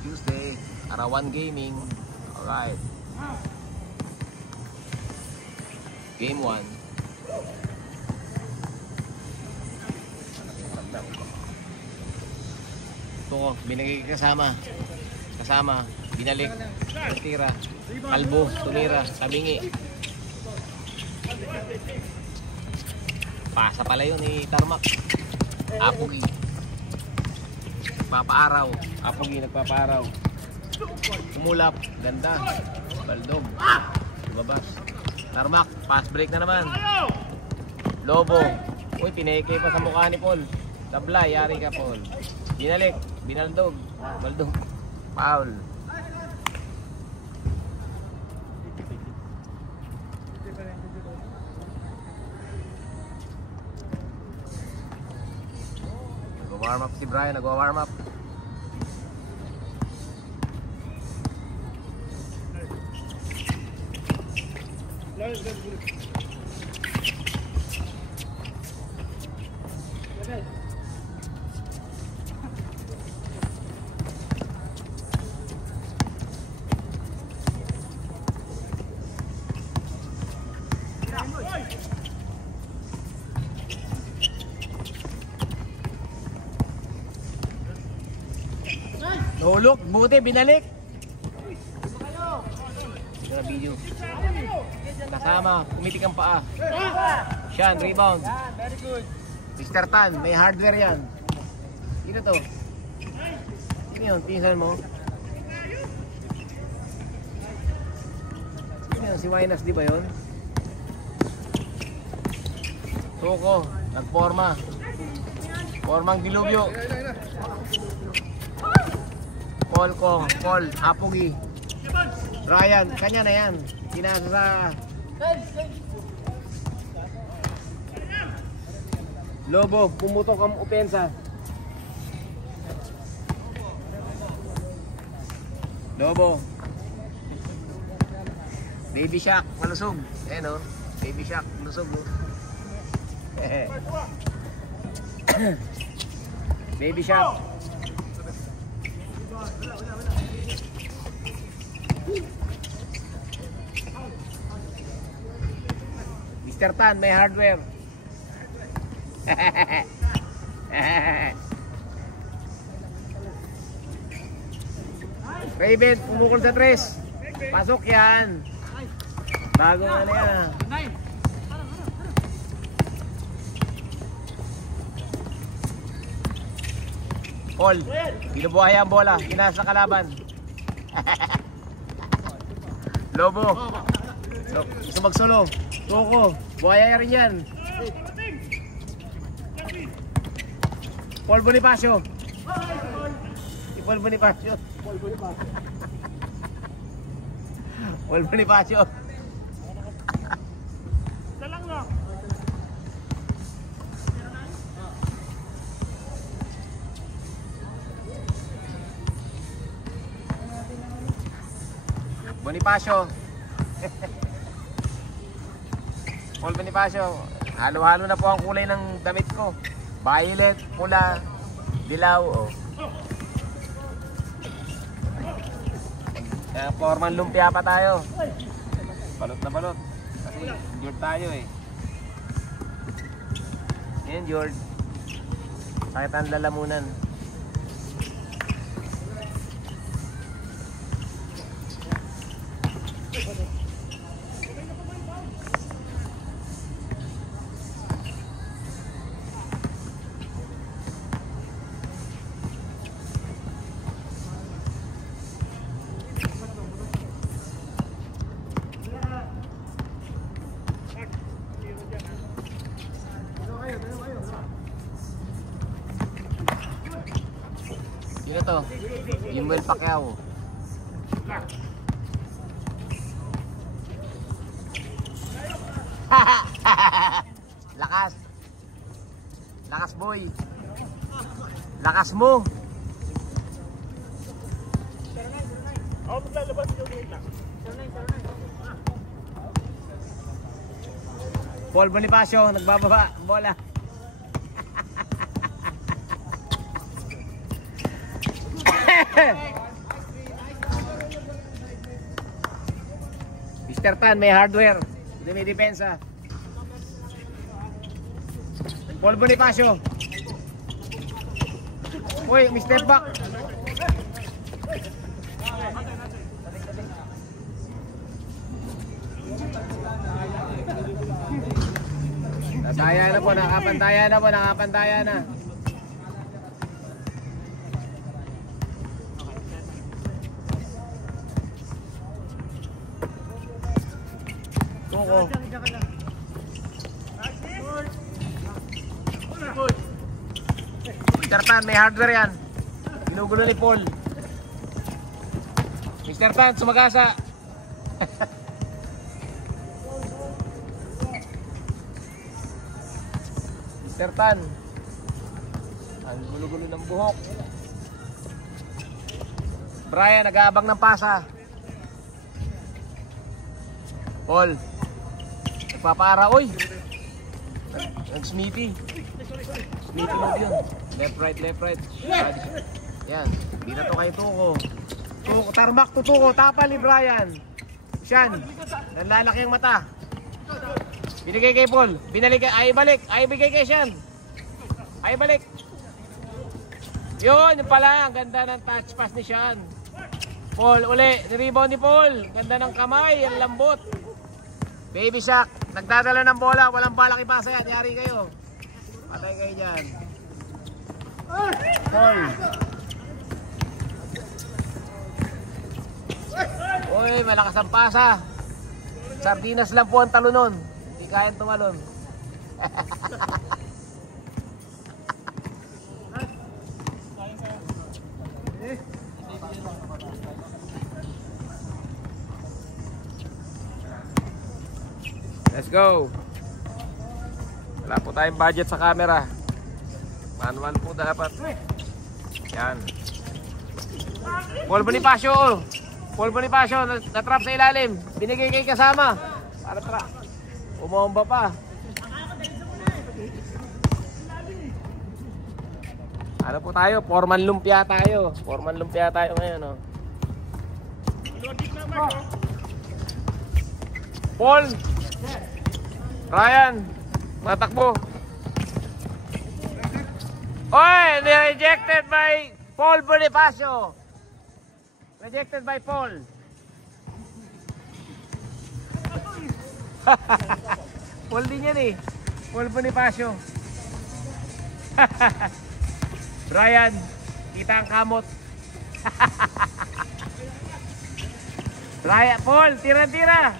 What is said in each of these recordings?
Tuesday, Arawan Gaming. Alright. Game 1. Ito ko, binigay kasama. Binalik, tira, kalbo, tumira, tabingi. Pasa pala yun ni Tarmac. Apogi. Nagpapaaraw. Apogi nagpapaaraw. Tumulap. Ganda. Baldog. Lumabas. Tarmac. Pass break na naman. Lobo. Uy, pineke pa sa mukha ni Paul. Tabla. Yari ka, Paul. Binalik. Binaldog. Baldog. Foul. Nag-warm up si Brian, nag-warm up. Nahulog, buti, binalik. Ito na video. Kasama, kumitik ang paa. Sean, rebound. Very good. Mr. Tan, may hardware yan. Sino to? Sino yun? Pinsan mo? Sino yun? Si Winas, di ba yun? Tuko, nagporma. Formang dilubyo. Paul, Apogi. Ryan, kanya na yan. Kinasa sa... Lobo, pumutok ang opensa. Lobo. Baby Shark, malusog. Eh no, Baby Shark, malusog. No? Baby Shark. Mr. Tan, may hardware. Raven, pumukol sa 3. Pasok yan. Bago na yan. Paul, binubuhay ang bola. Kinasa kalaban. Lobo. Gusto magsolo. Tuko. Buhaya rin yan. Paul Bonifacio. Si Paul Bonifacio. Paul Bonifacio. Dalang na. Bonifacio. Paul Bonifacio. Halo-halo na po ang kulay ng damit ko. Violet, pula, dilaw. Oh. Forman lumpia pa tayo. Balot na balot. Kasi George tayo eh. Yan George. Sakit ang lalamunan. Sino to? Yumel Pacquiao. Lakas. Lakas boy. Lakas mo. Paul Bonifacio nagbababa bola. Mr. Tan, may hardware. Dumidepensa. Paul Bonifacio. Uy, may step back. Nataya na po, nakapantaya na po, nakapantaya na. Tuko. Mr. Tan, may hardware yan. Ginugulo ni Paul. Mr. Tan, sumagasa. Mr. Tan, ang gulo-gulo ng buhok. Brian, nag-aabang ng pasa. Paul, nagpapara, oy. Nag-smithy. Smithy move yun. Left, right. Yan, bina to kay Tuko. Tuko, tarmak to Tuko, tapal ni Brian. Siyan, nanlalaki ang mata. Binigay kay Paul, binalik, ay balik, ay bigay kay Siyan. Ay balik. Yun, yung pala, ang ganda ng touch pass ni Siyan. Paul, uli, rebound ni Paul. Ganda ng kamay, ang lambot. Baby Shaq, nagdadala ng bola, walang balak ipasa yan, yari kayo. Patay kayo dyan. Paul. Uy, malakas ang pasa. Sardinas lang po ang talunon. Hindi kayang tumalon. Let's go. Wala po tayong budget sa camera. Manual po dapat. Yan. Paul Bonifacio. Paul Bonifacio, natrap sa ilalim. Binigay kay kasama. Para trap. Umomba pa. Ano po tayo? Forman lumpia tayo. Forman lumpia tayo ngayon, oh. Paul. Ryan. Matakbo. Oy, rejected by Paul Bonifacio. Rejected by Paul. Paul din yan eh. Paul Bonifacio. Brian, kita ang kamot. Brian, Paul, tira-tira.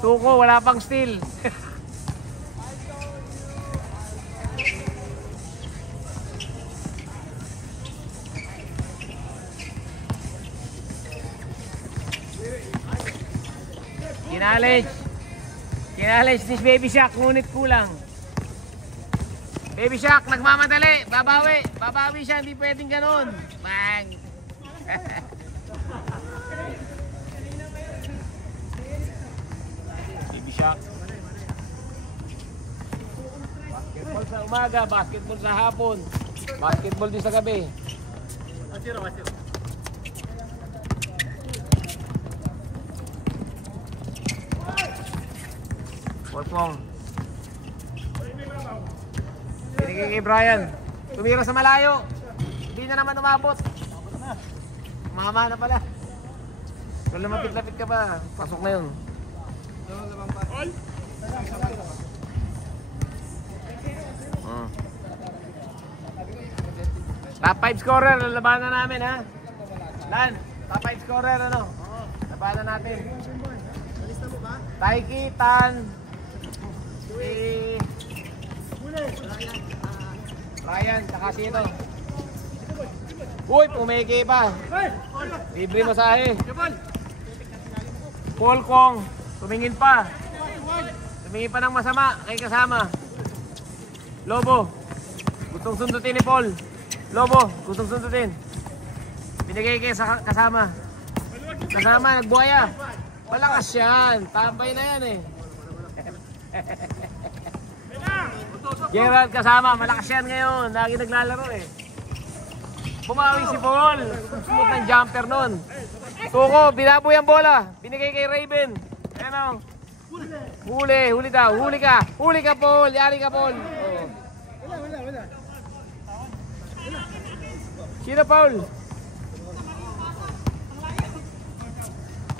Tuko, wala pang steal. Kinalage ni Baby Shaq, ngunit kulang. Baby Shaq, nagmamadali. Babawi siya, hindi pwedeng ganun. Bang. Baby Shaq. Basketball sa umaga, basketball sa hapon, basketball din sa gabi. Polpong. Binigay kay Brian. Tumira sa malayo. Hindi na naman umabot. Mama na pala. Kung lumapit-lapit ka ba, pasok na yun. Top 5 scorer, lalabanan namin ha. Lan, top 5 scorer ano? Labanan natin. Taiki, Tan, Ryan, saka sino? Uy, pumiki pa. Libre masahe. Paul Kong, tumingin pa. Tumingin pa ng masama kay kasama. Lobo, gustong sundutin ni Paul. Lobo, gustong sundutin. Binigay kay kasama. Kasama, nagbuhaya. Malakas yan. Tambay na yan eh. Gerald kasama, malakas yan ngayon. Lagi naglalaro eh. Bumawi si Paul. Smooth ng jumper nun. Tuko, binaboy ang bola. Binigay kay Raven. Ayan o. Huli daw. Huli ka, Paul. Yari ka, Paul. Oh. Sino, Paul?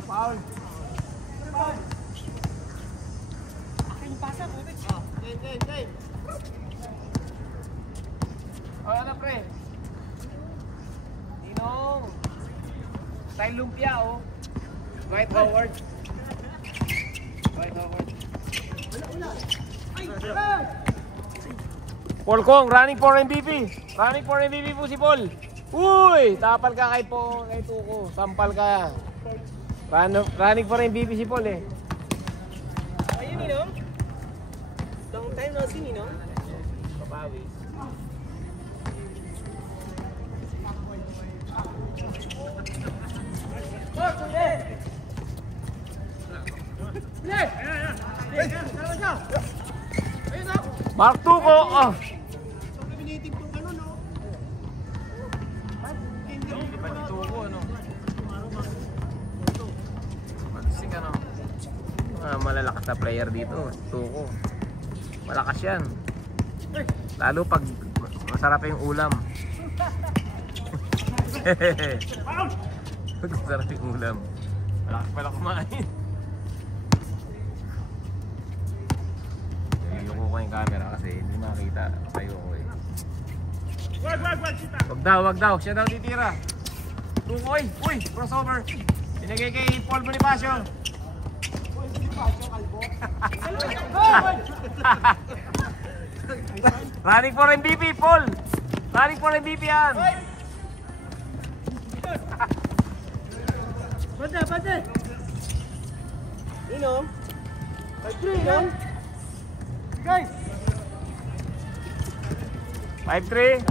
Paul. Oh, ano, pre? Ninong. Style lumpia, oh. Dwight Howard. Paul Kong, running for MVP. Running for MVP po si Paul. Uy, tapal ka kay Tuko. Sampal ka. Running for MVP si Paul eh. Ayun, Ninong. Long time no see, Ninong. Papawi. Mark Tuko. Oh. Hindi pa ni Tuko, ano? Magsing, ano? Malalakas na player dito, Tuko. Malakas yan. Lalo pag masarap yung ulam. Pag masarap yung ulam. Malakas pala kumain. Ayoko ko yung camera kasi hindi makita. Ayoko eh. Wag daw. Siya daw titira. Tukoy. Uy, crossover. Binigay kay Paul Bonifacio. Running for MVP, Paul. Running for MVP yan. Bate. Ninong. 5-3, guys. 5-3.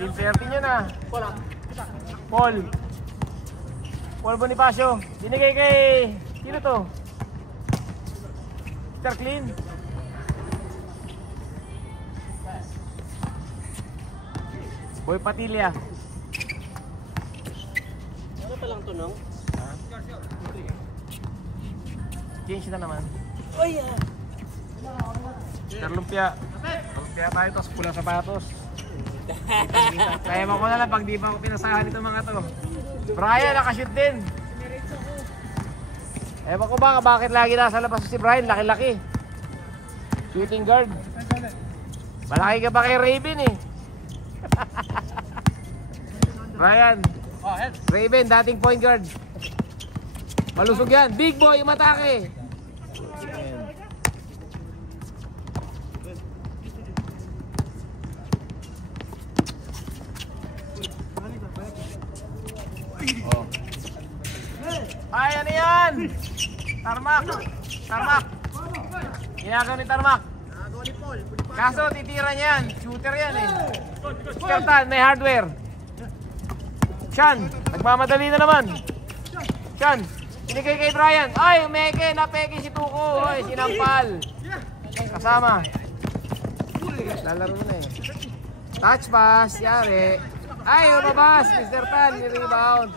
15-30 nyo na. Paul Bonifacio. Binigay kay... Sino to? Mr. Clean. Boy Patilya. Ano pa lang to, Nong? Change na naman. Oh, yeah. Mr. Lumpia. Lumpia tayo, tapos pulang sapatos. Kaya mo ko na lang pag di pa ako pinasahan ito mga to. Brian, nakashoot din. Ewan ko ba bakit lagi nasa labas si Brian, laki-laki. Shooting guard. Malaki ka ba kay Raven eh. Brian. Raven, dating point guard. Malusog yan. Big boy, umatake. Oh. Ay, ano yan? Tarmac. Ginagawa ni Tarmac. Kaso titira niya yan. Shooter yan eh. Skertan, may hardware. Chan, nagmamadali na naman. Chan, binigay kay Brian. Ay, umeke, napeke si Tuko. Ay, sinampal. Kasama. Lalaro na eh. Touch pass, yari. Ay, umabas. Mr. Tan, ni-rebound.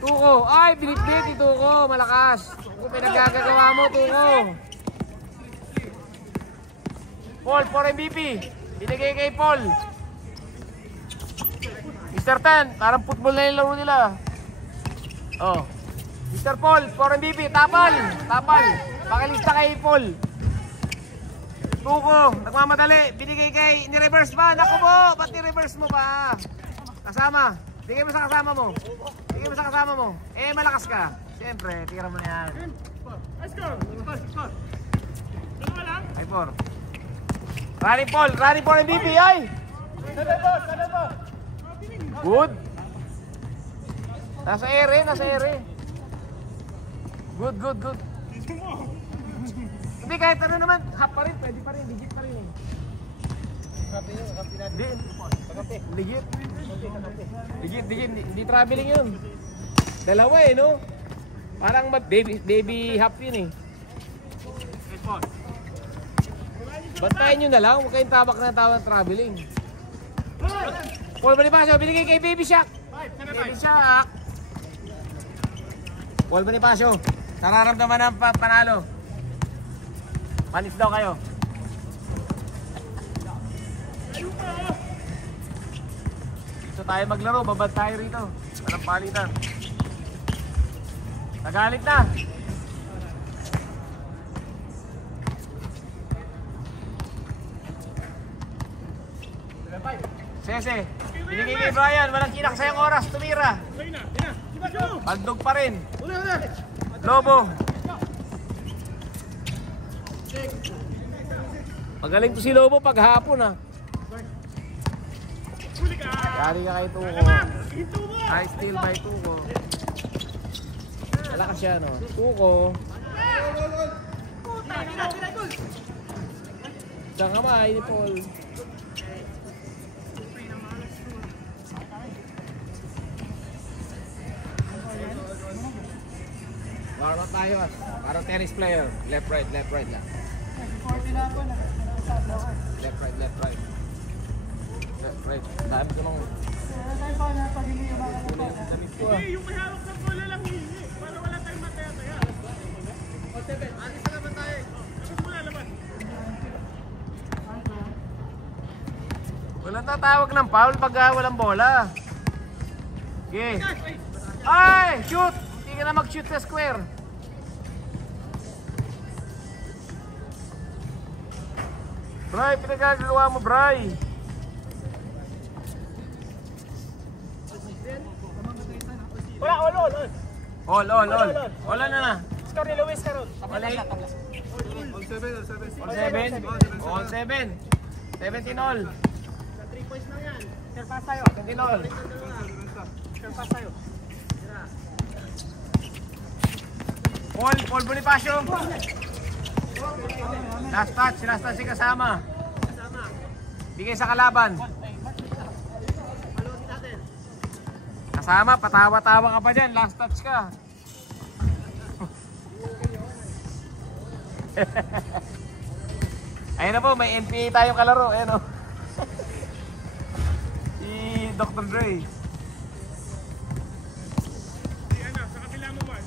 Tuko, ay, binitbit ni Tuko. Malakas. Kung pinagagagawa mo, Tuko. Paul for MVP. Binigay kay Paul. Mr. Tan, parang football na yung laro nila. Oh. Mr. Paul for MVP. Tapal. Pakilista kay Paul. Tuko, nagmamadali. Binigay kay, ni-reverse ba? Naku mo, ba't ni-reverse mo pa? Kasama. Bigay mo sa kasama mo. Eh, malakas ka. Siyempre, tira mo na yan. Ay, 4. Running for MVP, ay! Good. Nasa ere. Good. Hindi, kahit ano naman, half pa rin, pwede pa rin, legit pa rin eh. Legit, hindi traveling yun. Dalawa eh, no? Parang baby half yun eh. Bantayan nyo na lang, huwag kayong tabak na tawag ng traveling. Paul Bonifacio, binigay kay Baby Shack. Baby Shack. Paul Bonifacio, nararamdaman ng panalo. Panis daw kayo. Gusto tayo maglaro, babad tayo rito. Walang palitan. Nagalit na. Sese, binigay kay Brian, walang kinaksayang oras, tumira. Bandog pa rin. Lobo. Magaling to si Lobo pag hapon ah. Yari ka kay Tuko. High steal by Tuko. Malakas siya no. Tuko. Sa kamay ni Paul. Warm up tayo at parang tennis player. Left right lang. Left right. Left right. Dami ko nung Yung may hawak ng bola lang hihingi. Para wala tayong mataya-taya. Alis na naman tayo. Tapos mula naman. walang tatawag ng foul pag walang bola. Okay. Ay! Shoot! Hindi ka na mag-shoot sa square. Bray, pinagagawa mo, Bray. Wala, all. All na. Score ni Luis Carol. All 8. All 7. 17 all. 3 points lang yan. Share pass tayo. 17 all. Share pass tayo. Paul Bonifacio. Last touch si kasama. Bigay sa kalaban. Kasama, patawa-tawa ka pa dyan. Last touch ka. Ayun na po, may NPA tayong kalaro. Ayan o. Si Dr. Dre. Sa kabila mo man.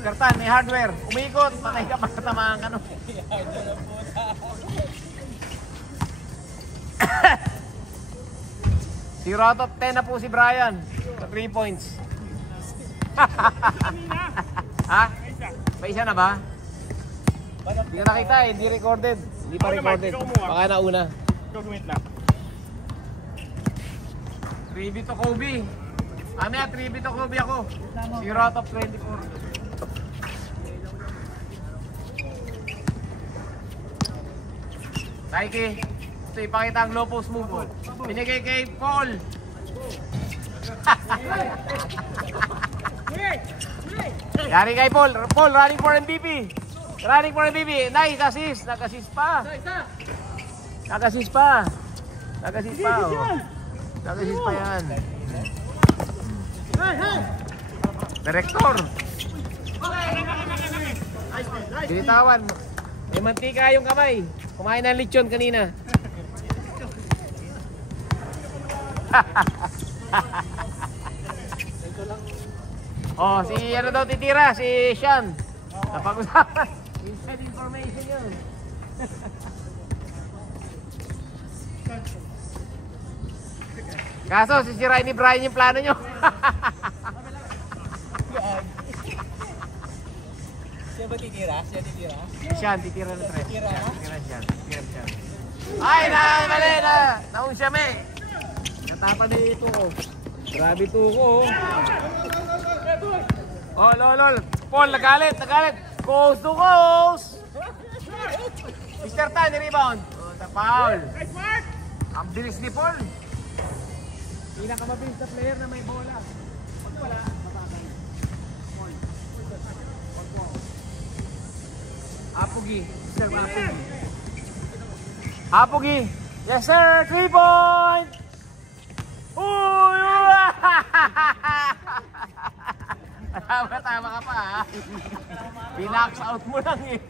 Kartan, may hardware. Umikot, patay ka makatamaan ka no. Zero out of 10 na po si Brian. 3 points. Ha? May isa na ba? Hindi ka nakita eh, hindi recorded. Hindi pa recorded. Baka nauna. Gagawin lang. 3B to Kobe. Ano yan? 3B to Kobe ako. 0 out of 24. Taiki. Ito ipakita ang low post move. Binigay kay Paul. Yari kay Paul. Paul running for MVP. Nice assist. Nag-assist pa. Nag-assist pa. Oh. Nag-assist pa yan. Director. Binitawan. May mantika yung kamay. Kumain ng lechon kanina. Oh, si ano daw titira? Si Sean. Napag-usapan. Inside information yun. Kaso, sisirain ni Brian yung plano nyo. Siya ba titira? Sean, titira na tres. Titira Sean. Ay, mali na. Naun siya, me. Natapan ni Tuko. Grabe Tuko. Oh, lol. Paul, nagalit. Coast to coast. Mr. Tan, rebound. Oh, foul. Ang bilis ni Paul. Pinakamabilis na player na may bola. Pag wala, mababay. Hapugi. Sir, Hapugi. Yes, sir. 3 point. Uy! Tama ka pa ha. Pinax out mo lang eh.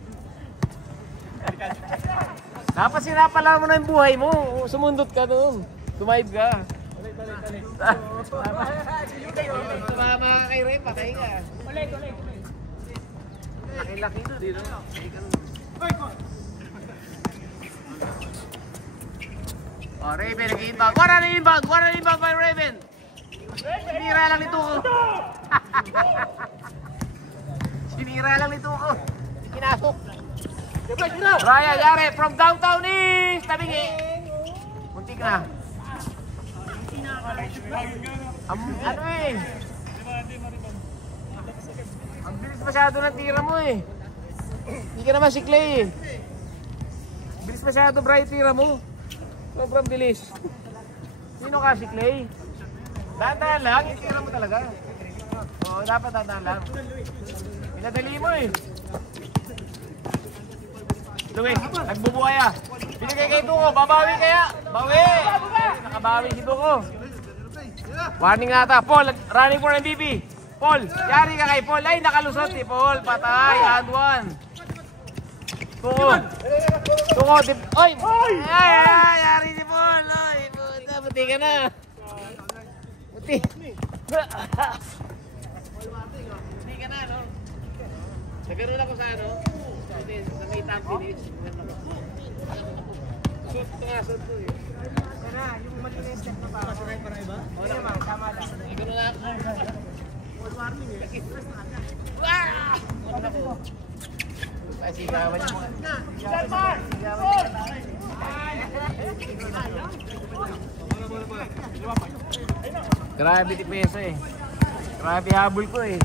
Dapat sinapala mo na yung buhay mo. Sumundot ka doon. Tumayib ka. Tumama ka kay Ray, patay ka. Laki-laki doon. Dito na. Oh, Raven, nag-iimbag. Wala na imbag! Wala na imbag by Raven! Sinira lang nito ko. Sinira lang nito ko. Kinasok. Raya, yari, from downtown east! Tabingi! Muntik na. Ano eh? Ang bilis masyado ng tira mo eh. Hindi ka naman si Clay eh. Bilis masyado bright tira mo. Sobrang bilis. Sino ka si Clay? Dahan-dahan lang, itira mo talaga. Oo, dapat dahan-dahan lang. Pinadali mo eh. Tuwing, nagbubuhay ah. Binigay kay Tuko, babawi kaya? Bawi! Nakabawi si Tuko. Warning nata, Paul, running for MVP. Paul, yari ka kay Paul. Ay, nakalusot si Paul, patay, and one. Tuko. Tuko, oy! Ay, yari si Paul. Ay, puta, buti ka na. Buti. Buti ka na, no? Nagkaroon ako sa ano? Sa may top finish. Shoot ko nga, shoot ko eh. Sana, yung malinis step na pa. Pasunay pa na iba? Oo naman, tama lang. Nagkaroon na ako. All warning eh. Waaah! Ay, sigawan niya mga. Sigawan niya. Grabe di peso eh. Grabe habol ko eh.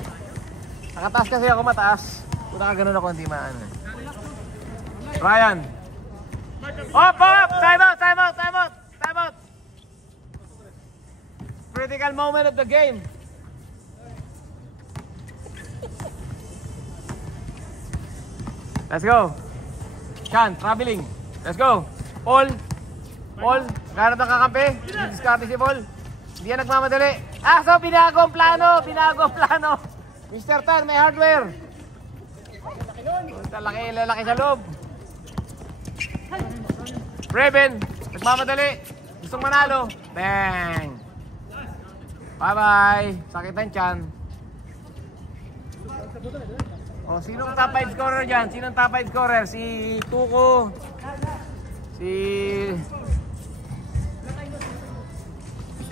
Nakataas kasi ako mataas. Kung nakaganon ako hindi maano. Ryan. Hop, hop! Time out, time out, time out! Time out! Critical moment of the game. Let's go. Chan, traveling. Let's go. Paul. Paul, ganap ng kakampi. Diskarte si Paul. Hindi yan nagmamadali. Ah, so binago ang plano. Binago ang plano. Mr. Tan, may hardware. Lalaki sa loob. Raven, nagmamadali. Gustong manalo. Bang. Bye-bye. Sakitan Chan. Oh, sinong top 5 scorer dyan? Sinong top 5 scorer? Si Tuko. Si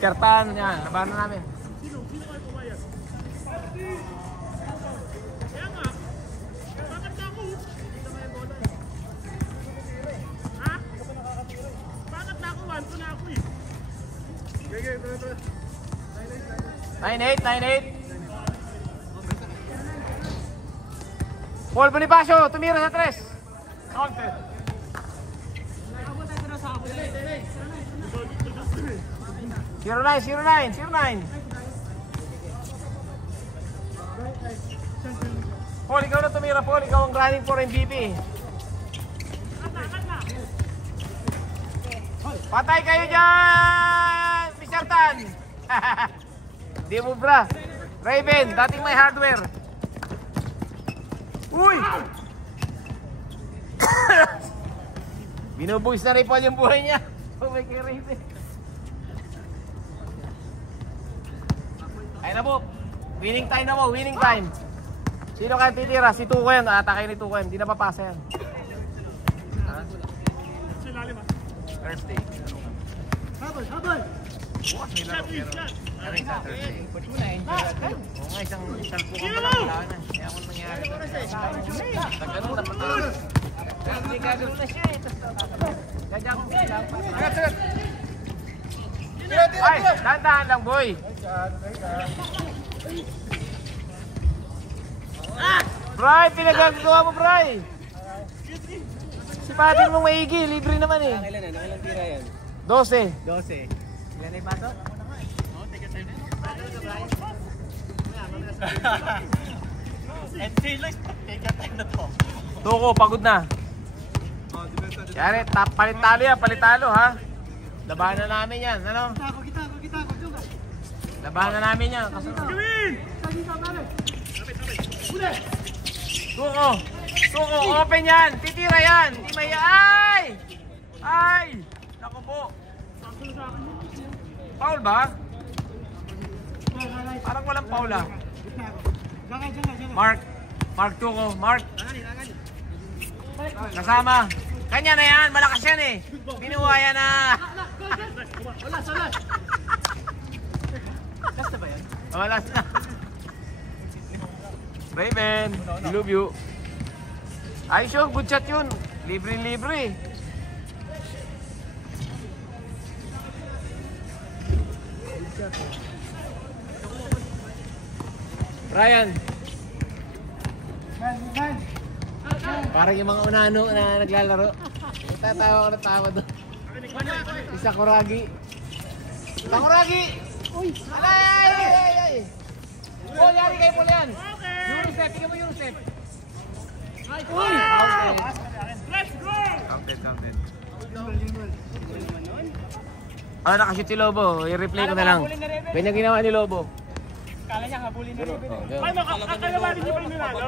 Kartan. Yan, labanan namin. Sino kayo pumayag? Kaya nga, bakit na ako? Ha? Bakit na ako? 1-2 na ako eh. 9-8. Paul Bonifacio, tumira sa 3. Counted. 09. Paul, ikaw na tumira, Paul. Ikaw ang running for MVP. Patay kayo dyan, Mr. Tan. Di mo bra. Raven, dating may hardware. Uy! Binubuhis na rin po yung buhay niya. Oh my God, Raven. Ay na po. Winning time na po, winning time. Sino kaya titira? Si Tuko yan. Atake ni Tuko yan. Hindi na papasa yan. Thursday. Habol! Bukas may laro pero galing sa Thursday. Pwede mo na-enjoy natin. Oo nga, isang salpo kang pala na. Kaya kung nangyari. Nagkaroon na patuloy. Hindi gagawin na siya eh. Gagawin mo siya. Ay, dahan-dahan lang boy. Bray, pinagagawa mo Bray. Sipatin mong maigi, libre naman eh. Nakailan tira yan? 12. Ilan na yung pato? Oo, tiga 7. And Taylor, tiga 10 na to. Tuko, pagod na. Yari, palitalo yan, palitalo ha. Labanan namin yan, ano? Kita. Labanan namin yan. Tuko, open yan. Titira yan. Hindi may ay! Ay! Naku po. Foul ba? Parang walang foul ah. Mark Tuko. Mark. Kasama. Kanya na yan. Malakas yan eh. Pinuha yan na. Last na ba yan? Oh, last na. Raven, I love you. Ayos yun, good shot yun. Libre-libre. Ryan. Parang yung mga unano na naglalaro. Tatawa ko na tawa doon. Isa Kuragi. Isa Kuragi! Uy! Ay! Oh, yari kayo po yan. Eurostep, tingnan mo Eurostep. Uy! Let's go! Counted. Ah, nakashoot si Lobo. I-replay ko na lang. Ganyan ginawa ni Lobo. Kala niya habulin na rin. Oh, Ano, akalabanin niyo pa yung ninalo?